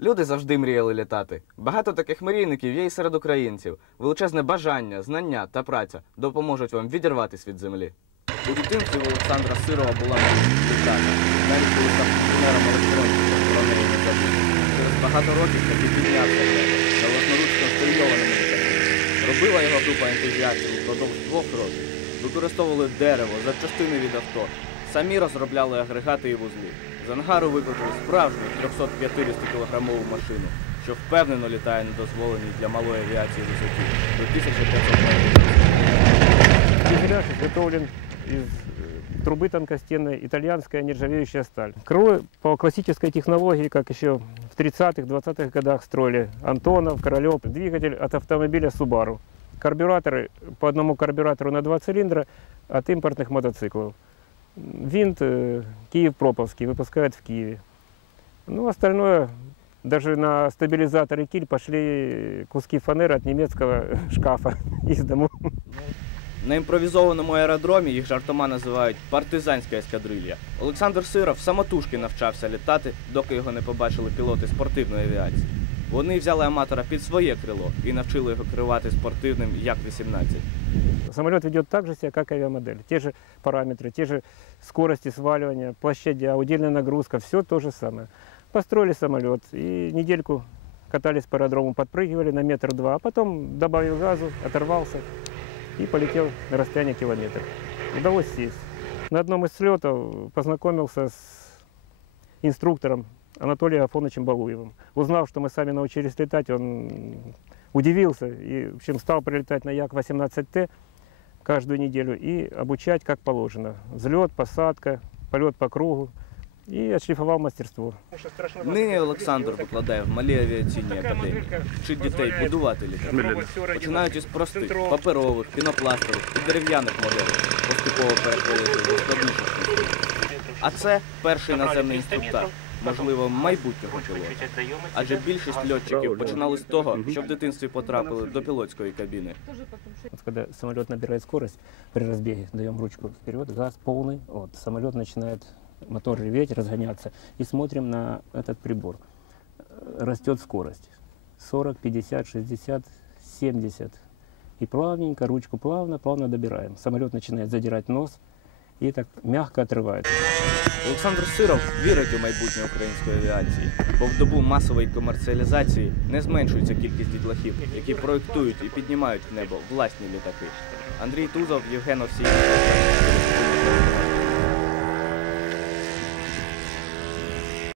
Люди завжди мріяли літати. Багато таких мрійників є і серед українців. Величезне бажання, знання та праця допоможуть вам відірватися від землі. У дитинстві в Олександра Сирова була можливість літати. Навіть коли став інженером електроніки, про неї не. Через багато років таки піднявся на власноручно стильованому літаку. Робила його група ентузіастів впродовж двох років. Використовували дерево, запчастини від авто. Самі розробляли агрегати і вузли. З ангару викрутили справжню 350 кілограмову машину, що впевнено літає на дозволеній для малої авіації висоті до 1500 метрів. Фюзеляж изготовлен из э, трубы тонкостенной, итальянская нержавеющая сталь. Крыло по классической технологии, как еще в 30-х, 20-х годах строили Антонов, Королев. Двигатель от автомобиля Subaru. Карбюраторы по одному карбюратору на два цилиндра от импортных мотоциклов. Винт э, Киев-Проповский выпускают в Киеве. Ну, остальное, даже на стабилизаторы киль пошли куски фанеры от немецкого шкафа из дому. На імпровізованому аеродромі їх жартома називають партизанська ескадрилья. Олександр Сиров самотужки навчався літати, доки його не побачили пілоти спортивної авіації. Вони взяли аматора під своє крило і навчили його керувати спортивним Як-18. Самолет ведет так же себя, как авиамодель. Те же параметры, те же скорости сваливания, площадя, удельная нагрузка, все то же самое. Построили самолет и недельку катались по аэродрому, подпрыгивали на метр-два, а потом добавил газу, оторвался и полетел на расстояние километр. Удалось сесть. На одном из слетов познакомился с инструктором Анатолием Афоновичем Балуевым. Узнав, что мы сами научились летать, он удивился и, в общем, стал прилетать на Як-18Т каждую неделю и обучать как положено. Взлет, посадка, полет по кругу. И отшлифовал мастерство. Нині Олександр викладає в малій авіаційній академії, вчить дітей будувати літаки. Починають із простих, паперових, пінопластових і дерев'яних моделей, поступово переходять до складніших. А це перший наземний інструктаж, можливо, майбутнього пілота. Адже більшість льотчиків починали з того, що в дитинстві потрапили до пілотської кабіни. Вот когда самолет набирает скорость при разбеге, даем ручку вперед, газ полный, вот, самолет начинает мотор реветь, разгоняться, и смотрим на этот прибор. Э, Растет скорость 40, 50, 60, 70. И плавненько, ручку плавно, плавно добираем. Самолет начинает задирать нос и так м'яко отрывает. Олександр Сиров вірить у майбутнє української авіації, бо в добу масової комерціалізації не зменшується кількість дітлахів, які проєктують і піднімають в небо власні літаки. Андрій Тузов, Євген Овсій.